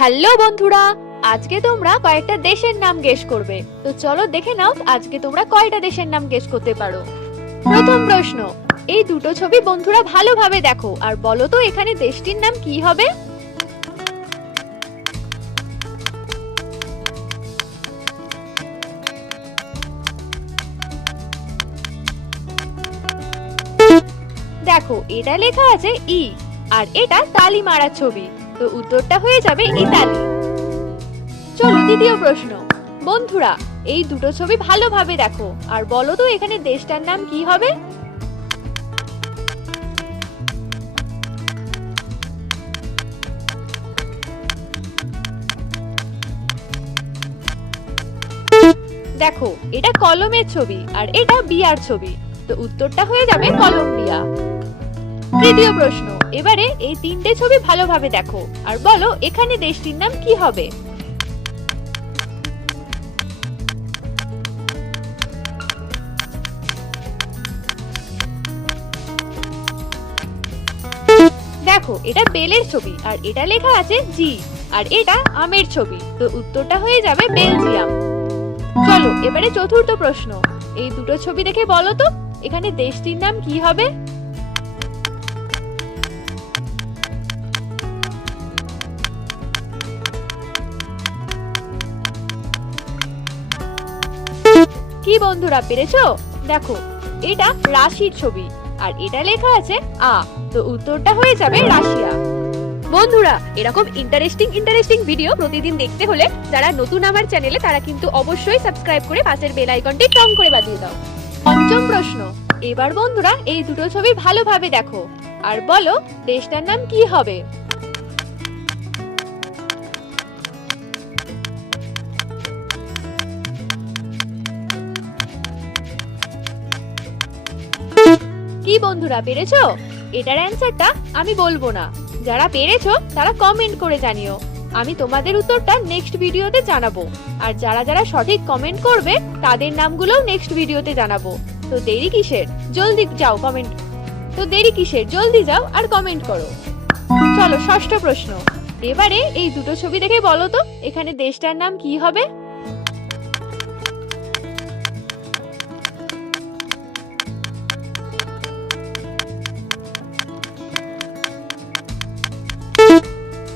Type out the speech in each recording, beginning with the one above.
Hello বন্ধুরা, আজকে তোমরা কয়েকটা দেশের নাম গেস করবে। তো চলো দেখে নাও আজকে তোমরা কয়টা দেশের নাম গেস করতে পারো। প্রথম প্রশ্ন, এই দুটো ছবি বন্ধুরা ভালোভাবে দেখো আর বলো তো এখানে দেশটির নাম কি হবে। দেখো এটা লেখা আছে ই, আর এটা তালি মারার ছবি, তো উত্তরটা হয়ে যাবে ইতালি। চলো দ্বিতীয় প্রশ্ন, বন্ধুরা এই দুটো ছবি ভালোভাবে দেখো আর বলো তো এখানে দেশটার নাম কি হবে। দেখো এটা কলমের ছবি আর এটা বিয়ার ছবি, তো উত্তরটা হয়ে যাবে কলম্বিয়া। তৃতীয় প্রশ্ন, এবারে এই তিনটে ছবি ভালোভাবে দেখো আর বলো এখানে দেশটির নাম কি হবে। দেখো এটা বেলের ছবি আর এটা লেখা আছে জি, আর এটা আমের ছবি, তো উত্তরটা হয়ে যাবে বেলজিয়াম। চলো এবারে চতুর্থ প্রশ্ন, এই দুটো ছবি দেখে বলো তো এখানে দেশটির নাম কি হবে। কি বন্ধুরা পেরেছো? দেখো এটা রাশির ছবি আর এটা লেখা আছে আ, তো উত্তরটা হয়ে যাবে রাশিয়া। বন্ধুরা এরকম ইন্টারেস্টিং ভিডিও প্রতিদিন দেখতে হলে যারা নতুন আমার চ্যানেলে তারা কিন্তু অবশ্যই সাবস্ক্রাইব করে পাশের বেল আইকনটি টং করে বাজিয়ে দাও। পঞ্চম প্রশ্ন, এবার বন্ধুরা এই দুটো ছবি ভালোভাবে দেখো আর বলো দেশটার নাম কি হবে। কি বন্ধুরা পেরেছো? এটার অ্যানসারটা আমি বলবো না, যারা পেরেছো তারা কমেন্ট করে জানিও, আমি তোমাদের উত্তরটা নেক্সট ভিডিওতে জানাবো। আর যারা যারা সঠিক কমেন্ট করবে তাদের নামগুলোও নেক্সট ভিডিওতে জানাবো। তো দেরি কিসের, জলদি যাও কমেন্ট, জলদি যাও আর কমেন্ট করো। চলো ষষ্ঠ প্রশ্ন, এবারে এই দুটো ছবি দেখে বলো তো এখানে দেশটার নাম কি হবে।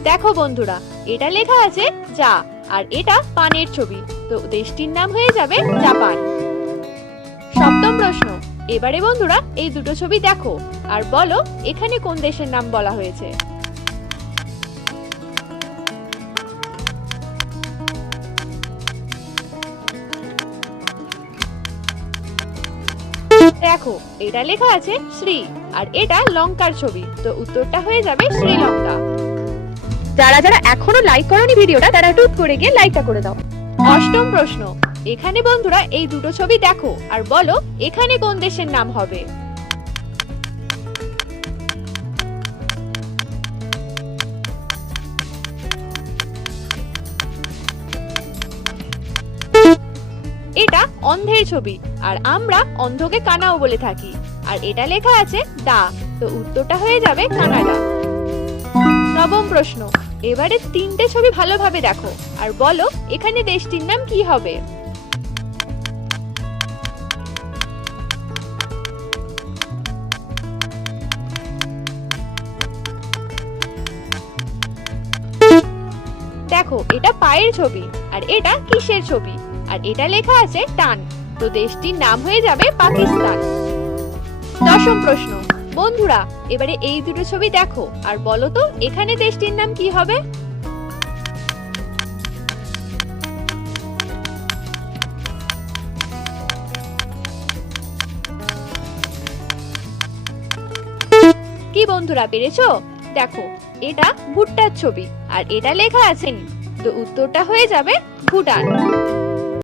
দেখো বন্ধুরা এটা লেখা আছে যা, আর এটা পানের ছবি, তো দেশটির নাম হয়ে যাবে জাপান। সপ্তম প্রশ্ন, এবারে বন্ধুরা এই দুটো ছবি দেখো আর বলো এখানে কোন দেশের নাম বলা হয়েছে। দেখো এটা লেখা আছে শ্রী, আর এটা লঙ্কার ছবি, তো উত্তরটা হয়ে যাবে শ্রীলঙ্কা। যারা যারা এখনো লাইক করোনি ভিডিওটা তারা টুক করে গিয়ে লাইকটা করে দাও। অষ্টম প্রশ্ন, এখানে বন্ধুরা এই দুটো ছবি দেখো আর বলো এখানে কোন দেশের নাম হবে। এটা অন্ধের ছবি আর আমরা অন্ধকে কানাও বলে থাকি, আর এটা লেখা আছে দা, তো উত্তরটা হয়ে যাবে কানাডা। নবম প্রশ্ন, এবারে তিনটে ছবি ভালোভাবে দেখো আর বলো এখানে দেশটির নাম কি হবে। দেখো এটা পায়ের ছবি আর এটা কিসের ছবি, আর এটা লেখা আছে টান, তো দেশটির নাম হয়ে যাবে পাকিস্তান। দশম প্রশ্ন, বন্ধুরা এবারে এই দুটো ছবি দেখো আর বলো তো এখানে দেশটির নাম কি হবে। কি বন্ধুরা পেরেছো? দেখো এটা ভুট্টার ছবি আর এটা লেখা আছে, তো উত্তরটা হয়ে যাবে ভুটান।